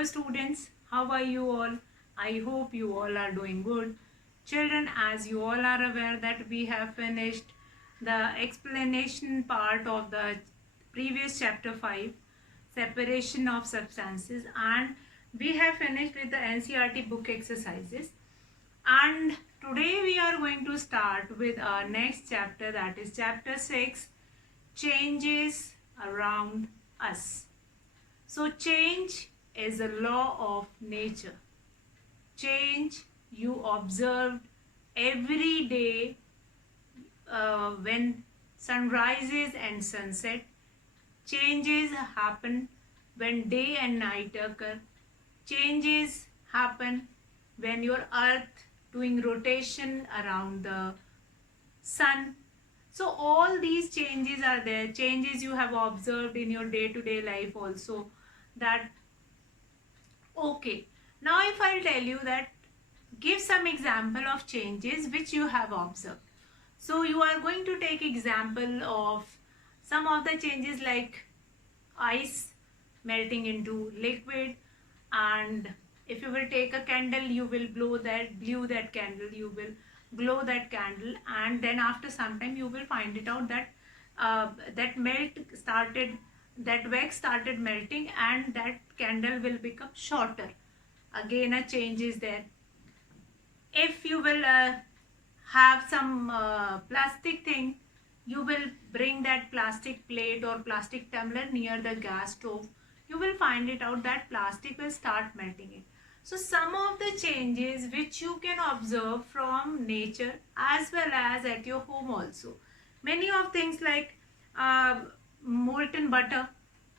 Hello students, how are you all? I hope you all are doing good. Children, as you all are aware that we have finished the explanation part of the previous chapter 5, separation of substances, and we have finished with the NCERT book exercises. And today we are going to start with our next chapter, that is chapter 6, changes around us. So change is a law of nature. Change you observed every day when sun rises and sunset. Changes happen when day and night occur. Changes happen when your earth doing rotation around the sun. So all these changes are there. Changes you have observed in your day-to-day life also. That okay. Now if I'll tell you that give some example of changes which you have observed. So you are going to take example of some of the changes like ice melting into liquid, and if you will take a candle, you will blow that candle, you will glow that candle, and then after some time you will find it out that that wax started melting and that candle will become shorter. Again a change is there. If you will have some plastic thing, you will bring that plastic plate or plastic tumbler near the gas stove, you will find it out that plastic will start melting it. So some of the changes which you can observe from nature as well as at your home also. Many of things like molten butter,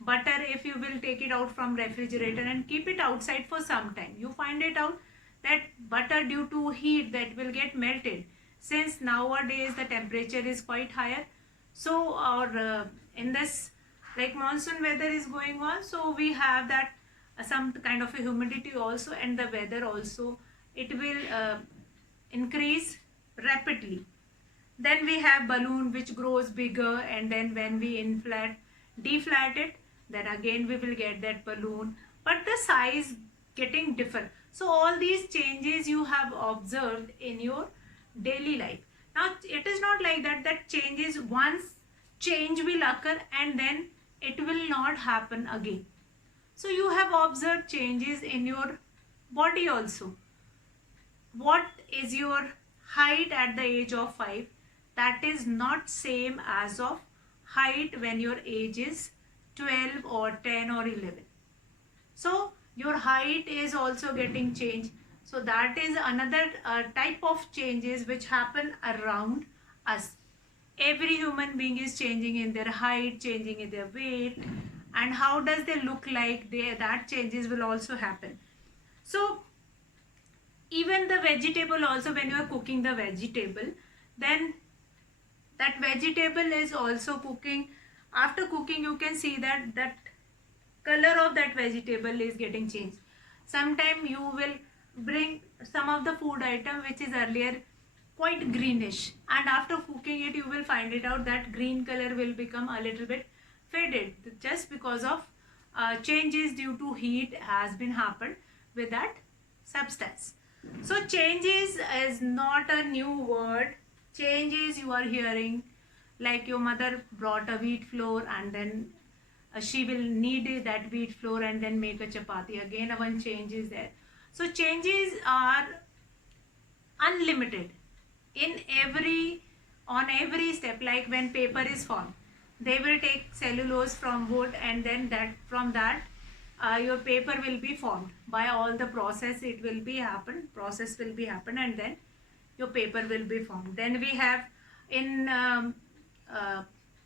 if you will take it out from refrigerator and keep it outside for some time, you find it out that butter due to heat that will get melted, since nowadays the temperature is quite higher. So or in this like monsoon weather is going on, so we have that some kind of a humidity also, and the weather also, it will increase rapidly. Then we have balloon which grows bigger, and then when we deflate it, then again we will get that balloon, but the size getting different. So all these changes you have observed in your daily life. Now it is not like that changes, once change will occur and then it will not happen again. So you have observed changes in your body also. What is your height at the age of 5? That is not same as of height when your age is 12 or 10 or 11. So your height is also getting changed. So that is another type of changes which happen around us. Every human being is changing in their height, changing in their weight, and how does they look like, that changes will also happen. So even the vegetable also, when you are cooking the vegetable, then that vegetable is also cooking. After cooking, you can see that color of that vegetable is getting changed. Sometime you will bring some of the food item which is earlier quite greenish, and after cooking it, you will find it out that green color will become a little bit faded, just because of changes due to heat has been happened with that substance. So changes is not a new word. Changes you are hearing, like your mother brought a wheat flour, and then she will knead that wheat flour and then make a chapati. Again one change is there. So changes are unlimited in on every step. Like when paper is formed, they will take cellulose from wood, and then from that your paper will be formed by all the process. It will be happen, process will be happen, and then your paper will be formed. Then we have in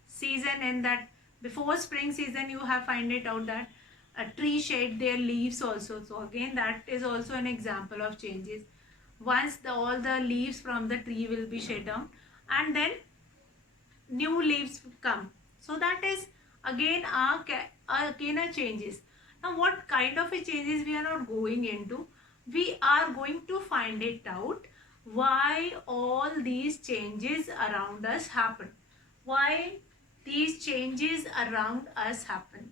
season, in that before spring season, you have find it out that a tree shed their leaves also. So again that is also an example of changes. Once all the leaves from the tree will be shed down, and then new leaves come. So that is again a changes. Now what kind of a changes we are not going into, we are going to find it out why all these changes around us happen. Why these changes around us happen.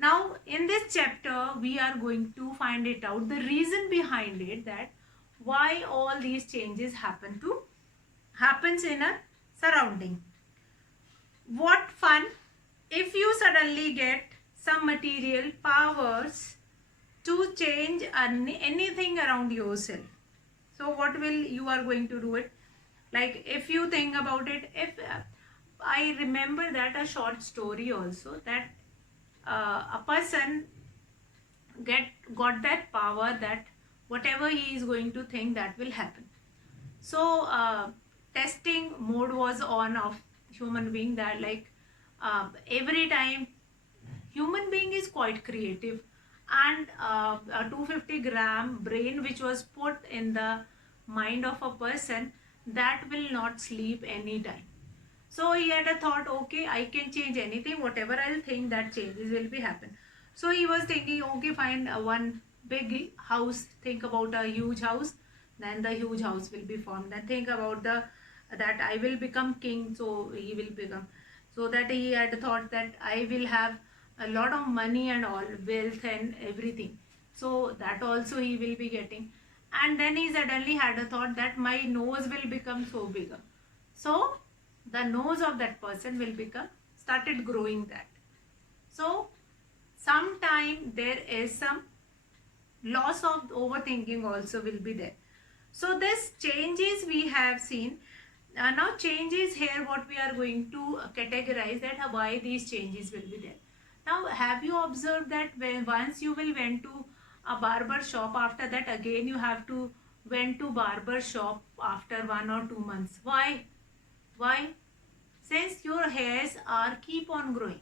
Now in this chapter we are going to find it out, the reason behind it, that why all these changes happens in a surrounding. What fun if you suddenly get some material powers to change anything around yourself. So what will you are going to do it? Like if you think about it, if I remember that a short story also, that a person got that power that whatever he is going to think, that will happen. So testing mode was on of human being, that like every time human being is quite creative, and a 250-gram brain which was put in the mind of a person, that will not sleep anytime. So he had a thought, okay, I can change anything, whatever I'll think, that changes will be happen. So he was thinking, okay, find one big house, think about a huge house, then the huge house will be formed. Then think about that I will become king, so he will become. So that he had thought that I will have a lot of money and all, wealth and everything. So that also he will be getting. And then he suddenly had a thought that my nose will become so bigger. So the nose of that person will become started growing that. So sometime there is some loss of overthinking also will be there. So this changes we have seen. Now changes here, what we are going to categorize, that why these changes will be there. Now have you observed that when once you will went to a barber shop, after that again you have to went to barber shop after 1 or 2 months. Why? Since your hairs are keep on growing.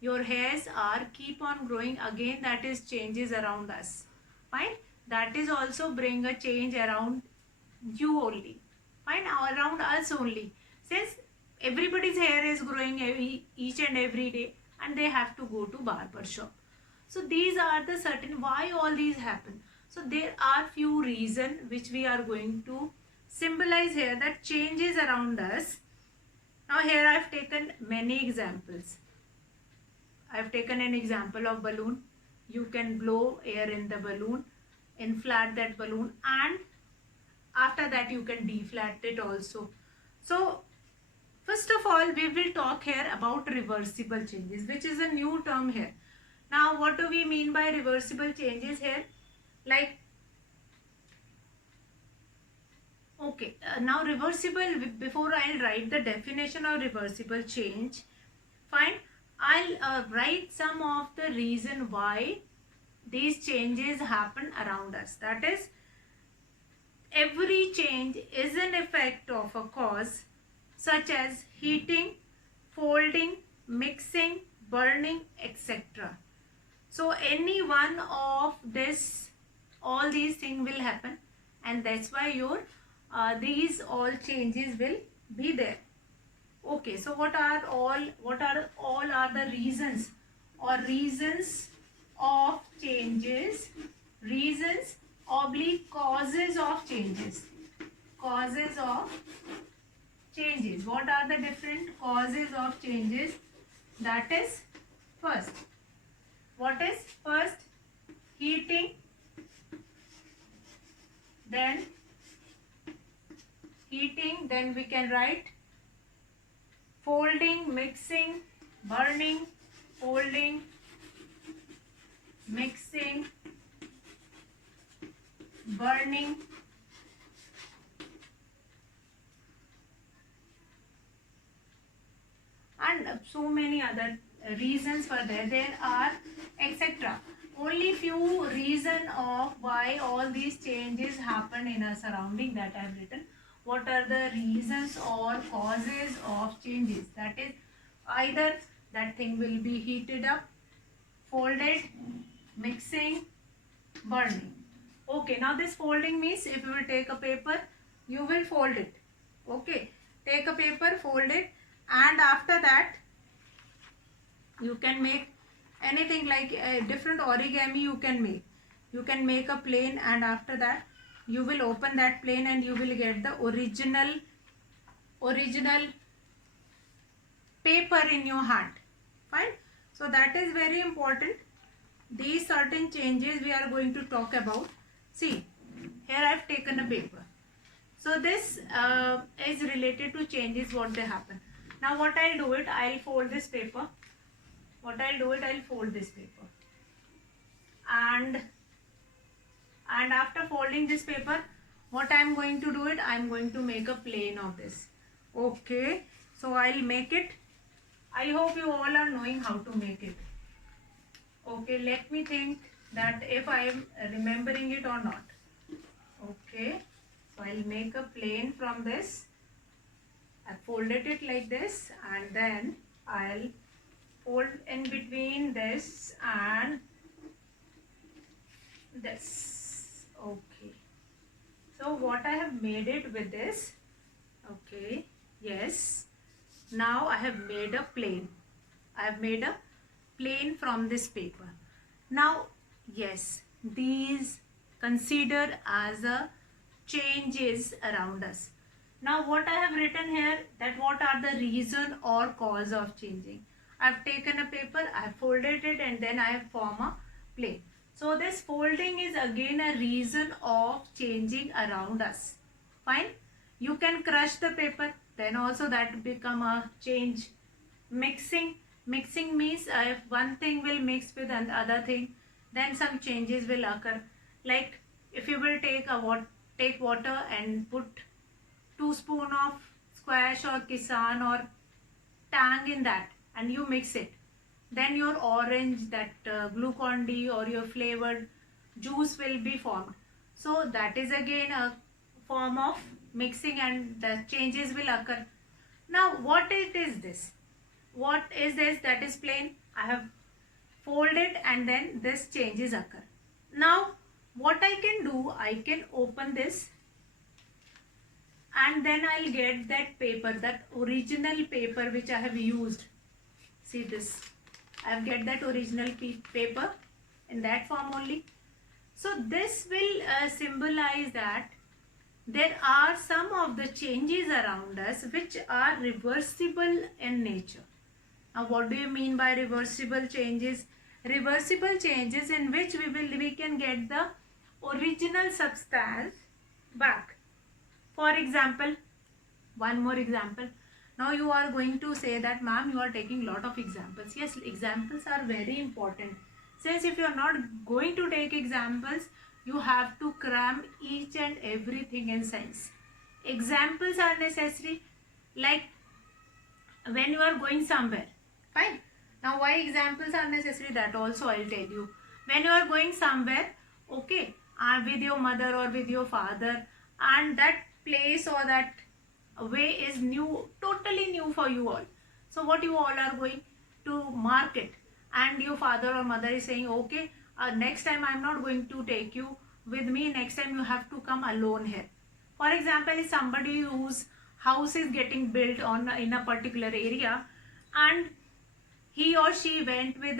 Your hairs are keep on growing again, that is changes around us. Fine? That is also bring a change around you only. Fine? Around us only. Since everybody's hair is growing each and every day, and they have to go to barber shop. So these are the certain why all these happen. So there are few reasons which we are going to symbolize here, that changes around us. Now here I have taken many examples. I have taken an example of balloon. You can blow air in the balloon, inflate that balloon, and after that you can deflate it also. So first of all we will talk here about reversible changes, which is a new term here. Now what do we mean by reversible changes here? Like, okay, now reversible, before I'll write the definition of reversible change, fine, I'll write some of the reason why these changes happen around us. That is, every change is an effect of a cause such as heating, folding, mixing, burning, etc. So any one of this, all these things will happen, and that's why your these all changes will be there. Okay, so what are all are the reasons or reasons of changes, reasons oblique causes of changes, causes of changes. What are the different causes of changes? That is, first, what is first? Heating, then heating, then we can write folding, mixing, burning, folding, mixing, burning, and so many other reasons for that. There are etc. Only few reason of why all these changes happen in our surrounding that I have written. What are the reasons or causes of changes? That is, either that thing will be heated up, folded, mixing, burning. Okay, now this folding means if you will take a paper, you will fold it. Okay, take a paper, fold it, and after that you can make anything like a different origami you can make. You can make a plane, and after that you will open that plane and you will get the original paper in your hand. Fine. So that is very important. These certain changes we are going to talk about. See, here I have taken a paper. So this is related to changes what they happen. Now what I'll do it, I'll fold this paper. I'll fold this paper. And after folding this paper, what I'm going to do it, I'm going to make a plane of this. Okay, so I'll make it. I hope you all are knowing how to make it. Okay, let me think that if I am remembering it or not. Okay, so I'll make a plane from this. I folded it like this, and then I'll fold in between this and this. Okay, so what I have made it with this. Okay, yes, now I have made a plane. I have made a plane from this paper. Now, yes, these considered as a changes around us. Now what I have written here, that what are the reason or cause of changing. I have taken a paper, I have folded it, and then I have formed a plane. So this folding is again a reason of changing around us. Fine. You can crush the paper, then also that become a change. Mixing means if one thing will mix with another thing, then some changes will occur. Like if you will take water and put 2 spoon of squash or kisan or tang in that, and you mix it, then your orange, that Glucon-D or your flavored juice will be formed. So that is again a form of mixing, and the changes will occur. Now what it is this? What is this? That is plain. I have folded, and then this changes occur. Now what I can do, I can open this, and then I'll get that paper, that original paper which I have used. See this, I'll get that original paper in that form only. So this will symbolize that there are some of the changes around us which are reversible in nature. Now what do you mean by reversible changes? Reversible changes in which we can get the original substance back. For example, one more example. Now you are going to say that, ma'am, you are taking lot of examples. Yes, examples are very important. Since if you are not going to take examples, you have to cram each and everything in science. Examples are necessary, like when you are going somewhere. Fine. Now why examples are necessary, that also I'll tell you. When you are going somewhere, okay, with your mother or with your father, and that place or that way is new, totally new for you all. So what you all are going to mark it, and your father or mother is saying, okay, next time I'm not going to take you with me, next time you have to come alone here. For example, if somebody whose house is getting built in a particular area, and he or she went with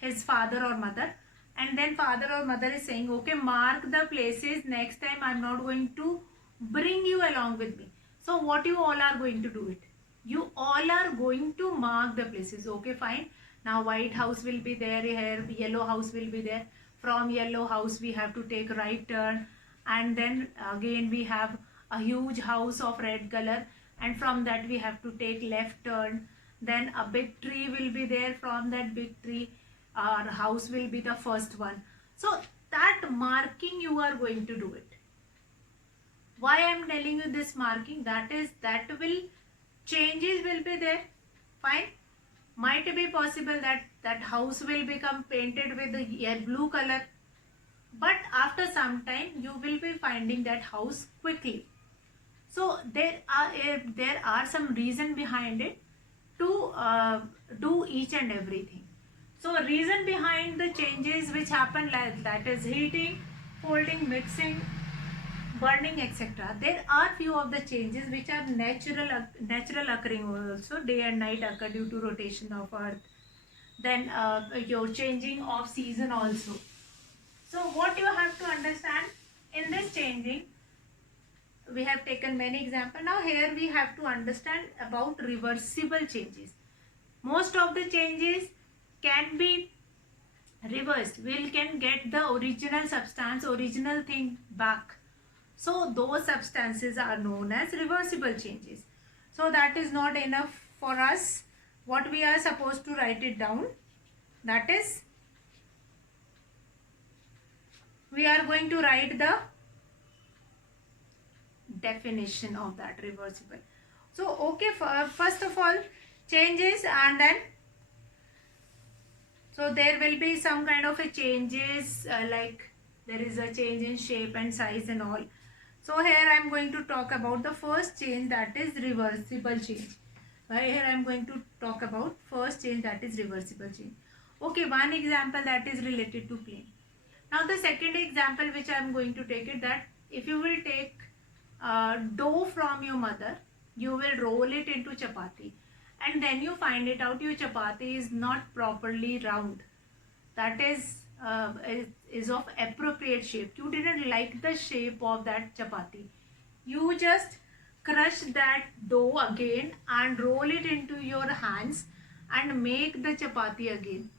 his father or mother, and then father or mother is saying, okay, mark the places, next time I'm not going to bring you along with me. So what you all are going to do it? You all are going to mark the places. Okay, fine. Now white house will be there here, yellow house will be there. From yellow house we have to take right turn, and then again we have a huge house of red color, and from that we have to take left turn. Then a big tree will be there, from that big tree our house will be the first one. So that marking you are going to do it. Why I am telling you this marking? That is, that will changes will be there. Fine. Might be possible that that house will become painted with a blue color, but after some time you will be finding that house quickly. So there are some reason behind it to do each and everything. So reason behind the changes which happen, like that is heating, folding, mixing, burning, etc. There are few of the changes which are natural occurring also. Day and night occur due to rotation of earth. Then your changing of season also. So what you have to understand in this changing, we have taken many examples. Now here we have to understand about reversible changes. Most of the changes can be reversed. We can get the original substance, original thing back. So those substances are known as reversible changes. So that is not enough for us. What we are supposed to write it down, that is, we are going to write the definition of that reversible. So okay, first of all, changes, and then so there will be some kind of a changes, like there is a change in shape and size and all. So here I am going to talk about the first change, that is reversible change. Here I am going to talk about first change, that is reversible change. Okay, one example that is related to plane. Now the second example which I am going to take it, that if you will take dough from your mother, you will roll it into chapati, and then you find it out your chapati is not properly round, that is of appropriate shape. You didn't like the shape of that chapati. You just crush that dough again and roll it into your hands and make the chapati again.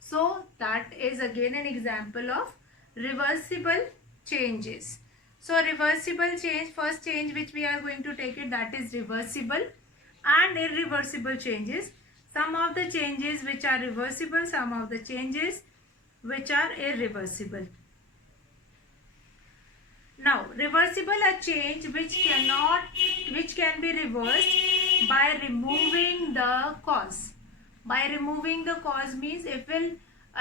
So that is again an example of reversible changes. So reversible change, first change which we are going to take it, that is reversible and irreversible changes. Some of the changes which are reversible, some of the changes which are irreversible. Now reversible, a change which can be reversed by removing the cause. By removing the cause means if we'll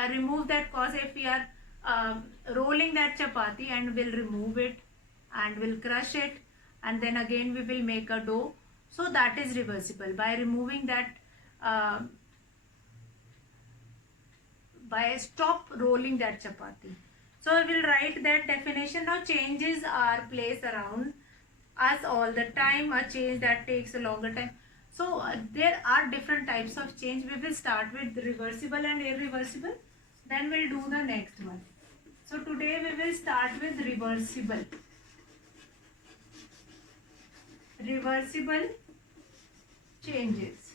remove that cause, if we are rolling that chapati and we'll remove it and we'll crush it and then again we will make a dough, so that is reversible by removing that, by stop rolling that chapati. So we will write that definition. Now changes are placed around us all the time, a change that takes a longer time. So there are different types of change. We will start with reversible and irreversible, then we'll do the next one. So today we will start with reversible. Reversible changes.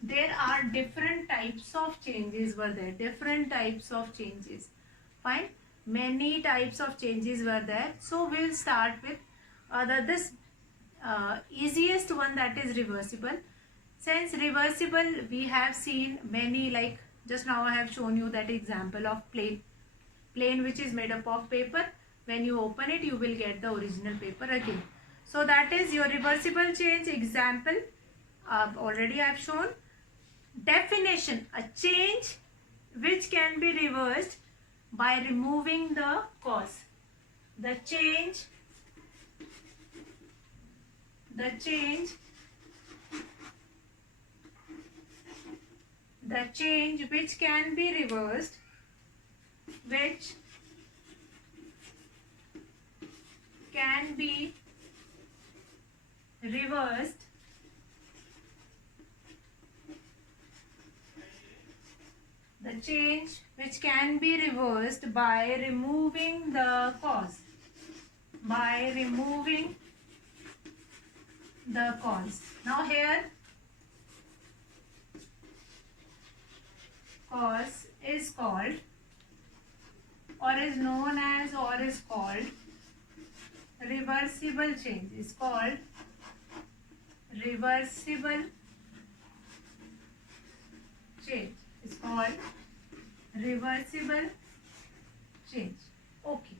There are different types of changes were there. Different types of changes. Fine. Many types of changes were there. So we'll start with this easiest one, that is reversible. Since reversible we have seen many, like just now I have shown you that example of plane. Plane which is made up of paper. When you open it, you will get the original paper again. So that is your reversible change example. Already I have shown. Definition, a change which can be reversed by removing the cause. The change which can be reversed, which can be reversed the change which can be reversed by removing the cause. By removing the cause. Now here cause is called or is known as or is called reversible change. Is called reversible change. Is called reversible change. Okay.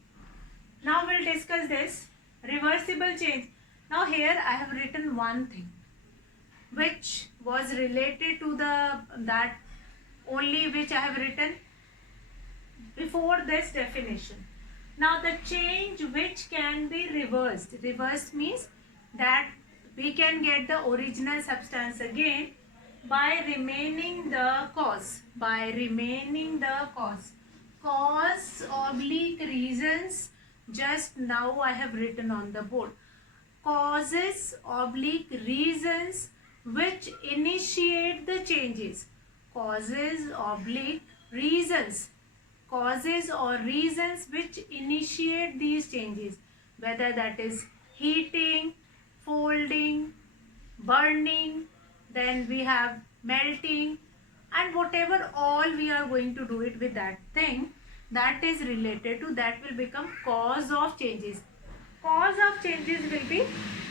Now we'll discuss this reversible change. Now here I have written one thing which was related to that only which I have written before this definition. Now the change which can be reversed. Reversed means that we can get the original substance again by remaining the cause. By remaining the cause. Cause oblique reasons, just now I have written on the board. Causes oblique reasons which initiate the changes. Causes oblique reasons. Causes or reasons which initiate these changes. Whether that is heating, folding, burning, then we have melting, and whatever all we are going to do it with that thing that is related to that will become cause of changes. Cause of changes will be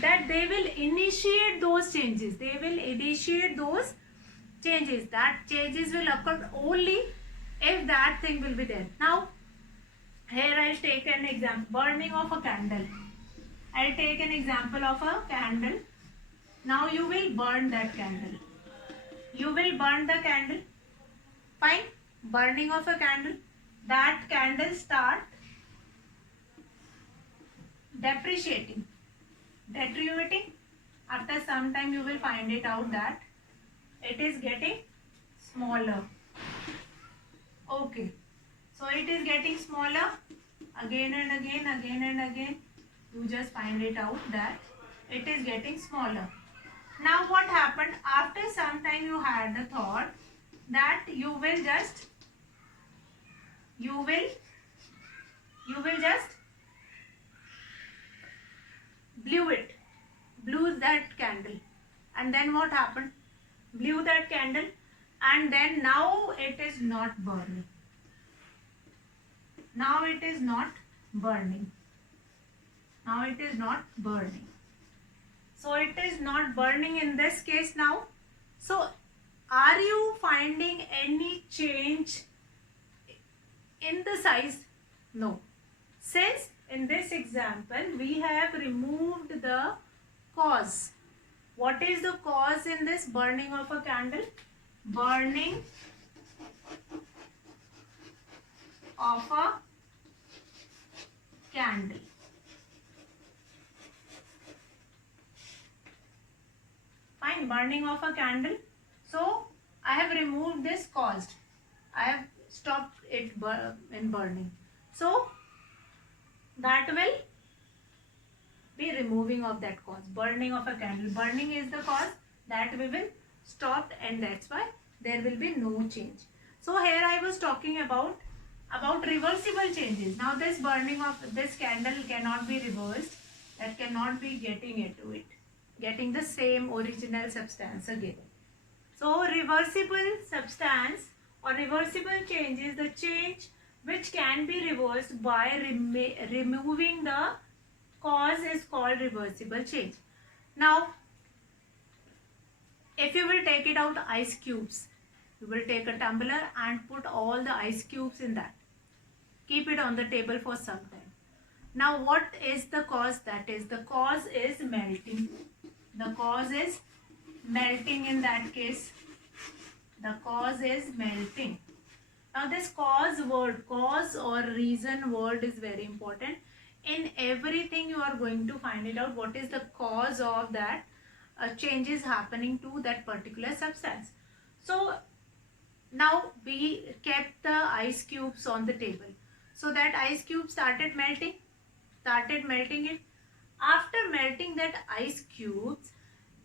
that they will initiate those changes. They will initiate those changes. That changes will occur only if that thing will be there. Now, here I'll take an example. Burning of a candle. I'll take an example of a candle. Now you will burn that candle. You will burn the candle. Fine. Burning of a candle. That candle start depreciating, deteriorating. After some time you will find it out that it is getting smaller. Okay. So it is getting smaller again and again, again and again. You just find it out that it is getting smaller. Now what happened? After some time you had the thought that you will just blew that candle, and then what happened? Blew that candle, and then now it is not burning. Now it is not burning. Now it is not burning. So it is not burning in this case now. So are you finding any change in the size? No. Since in this example we have removed the cause. What is the cause in this burning of a candle? Burning of a candle. Fine, burning of a candle. So I have removed this caused. I have stopped it in burning. So that will be removing of that cause. Burning of a candle. Burning is the cause, that we will stop, and that's why there will be no change. So here I was talking about reversible changes. Now this burning of this candle cannot be reversed. That cannot be getting the same original substance again. So reversible substance or reversible change is the change which can be reversed by removing the cause is called reversible change. Now, if you will take it out ice cubes, you will take a tumbler and put all the ice cubes in that. Keep it on the table for some time. Now, what is the cause? That is, the cause is melting. The cause is melting in that case. The cause is melting. Now, this cause or reason word is very important. In everything you are going to find it out what is the cause of that changes happening to that particular substance. So now we kept the ice cubes on the table. So that ice cube started melting it. After melting that ice cubes,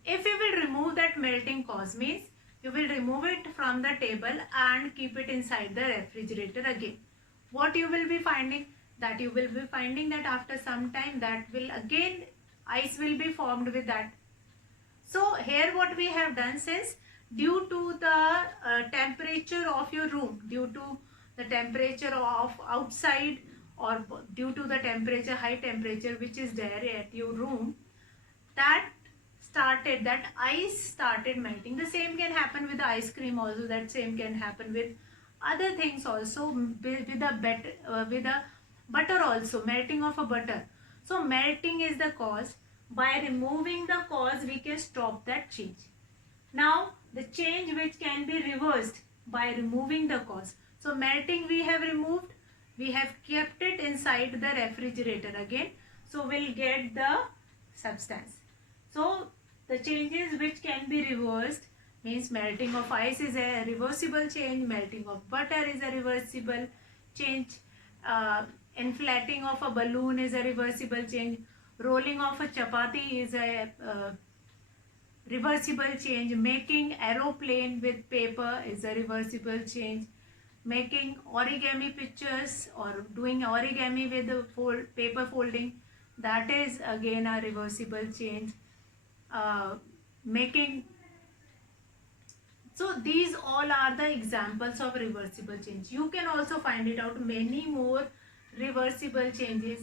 if you will remove that melting cause, means you will remove it from the table and keep it inside the refrigerator again. What you will be finding? That you will be finding that after some time that will again ice will be formed with that. So here what we have done is, due to the temperature of your room, due to the temperature of outside, or due to the temperature, high temperature which is there at your room, that ice started melting. The same can happen with the ice cream also. That same can happen with other things also, with a butter also, melting of a butter. So melting is the cause. By removing the cause, we can stop that change. Now the change which can be reversed by removing the cause. So melting we have removed, we have kept it inside the refrigerator again. So we'll get the substance. So the changes which can be reversed means melting of ice is a reversible change, melting of butter is a reversible change, inflating of a balloon is a reversible change, rolling of a chapati is a reversible change, making aeroplane with paper is a reversible change, making origami pictures or doing origami with the paper folding, that is again a reversible change, making So these all are the examples of reversible change. You can also find it out many more reversible changes.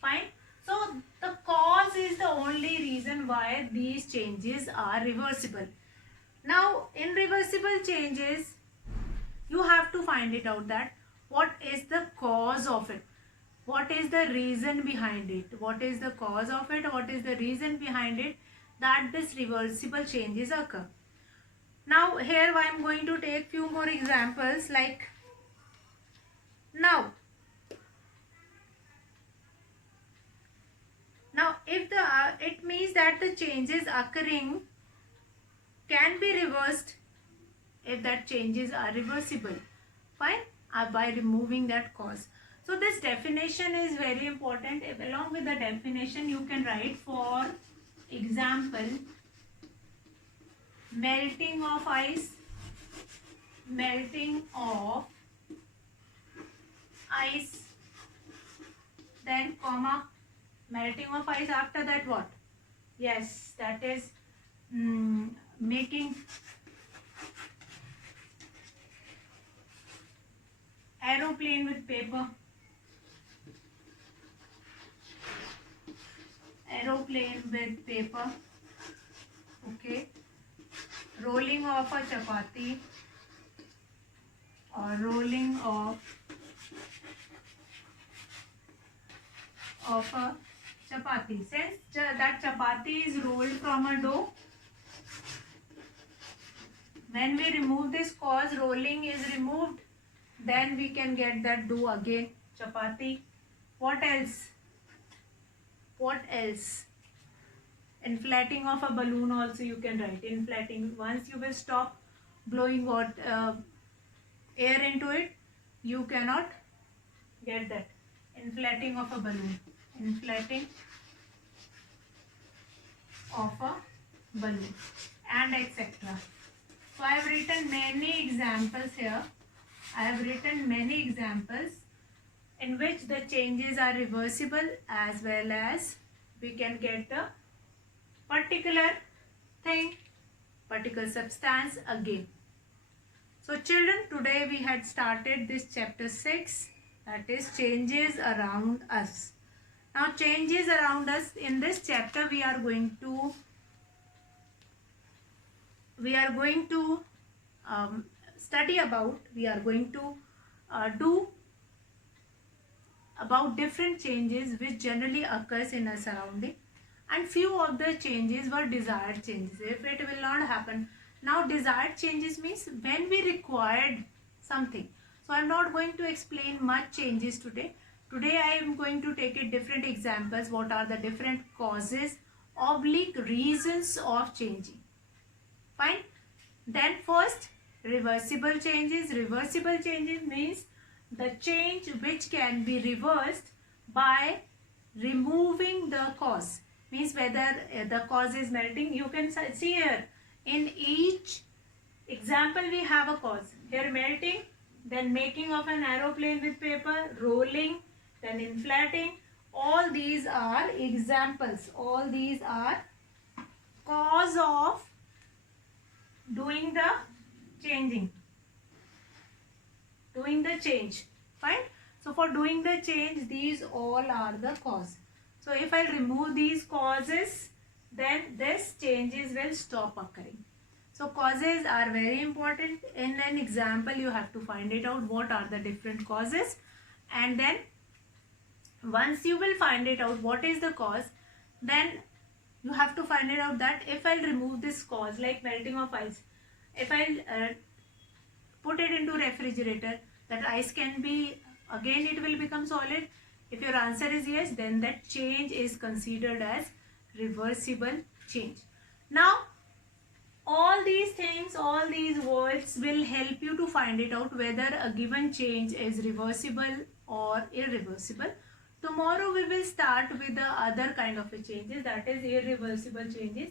Fine. So the cause is the only reason why these changes are reversible. Now in reversible changes, you have to find it out that what is the cause of it. What is the reason behind it? What is the cause of it? What is the reason behind it that this reversible changes occur? Now here I am going to take few more examples like now if the it means that the changes occurring can be reversed if that changes are reversible. Fine, by removing that cause. So this definition is very important. If along with the definition you can write, for example, melting of ice, melting of ice, then comma, melting of ice, after that what? Yes, that is making aeroplane with paper, aeroplane with paper. Okay, rolling of a chapati, or rolling of a chapati. Since that chapati is rolled from a dough, when we remove this cause, rolling is removed, then we can get that dough again, chapati. What else? What else? Inflating of a balloon also you can write. Inflating, once you will stop blowing air into it, you cannot get that. Inflating of a balloon. Inflating of a balloon, and etc. So I have written many examples here. I have written many examples in which the changes are reversible, as well as we can get the particular thing, particular substance again. So children, today we had started this chapter 6, that is changes around us. Now changes around us, in this chapter we are going to study about, we are going to do about different changes which generally occurs in a surrounding, and few of the changes were desired changes. If it will not happen, now desired changes means when we required something. So I am not going to explain much changes today. Today I am going to take it different examples, what are the different causes oblique reasons of changing. Fine. Then first, reversible changes. Reversible changes means the change which can be reversed by removing the cause. Means whether the cause is melting, you can see here in each example we have a cause. Here melting, then making of an aeroplane with paper, rolling, then inflating. All these are examples. All these are cause of doing the changing, doing the change. Fine. So for doing the change, these all are the cause. So if I remove these causes, then this changes will stop occurring. So causes are very important. In an example, you have to find it out what are the different causes, and then once you will find it out what is the cause, then you have to find it out that if I'll remove this cause, like melting of ice, if I'll put it into refrigerator, that ice can be, again it will become solid. If your answer is yes, then that change is considered as reversible change. Now all these things, all these words will help you to find it out whether a given change is reversible or irreversible. Tomorrow we will start with the other kind of changes, that is irreversible changes.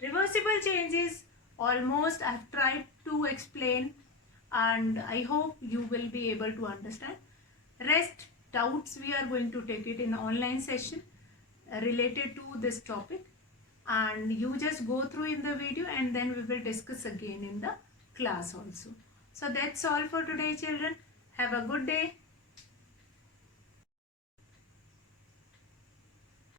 Reversible changes almost I have tried to explain, and I hope you will be able to understand. Rest doubts we are going to take it in online session related to this topic, and you just go through in the video and then we will discuss again in the class also. So that's all for today, children. Have a good day.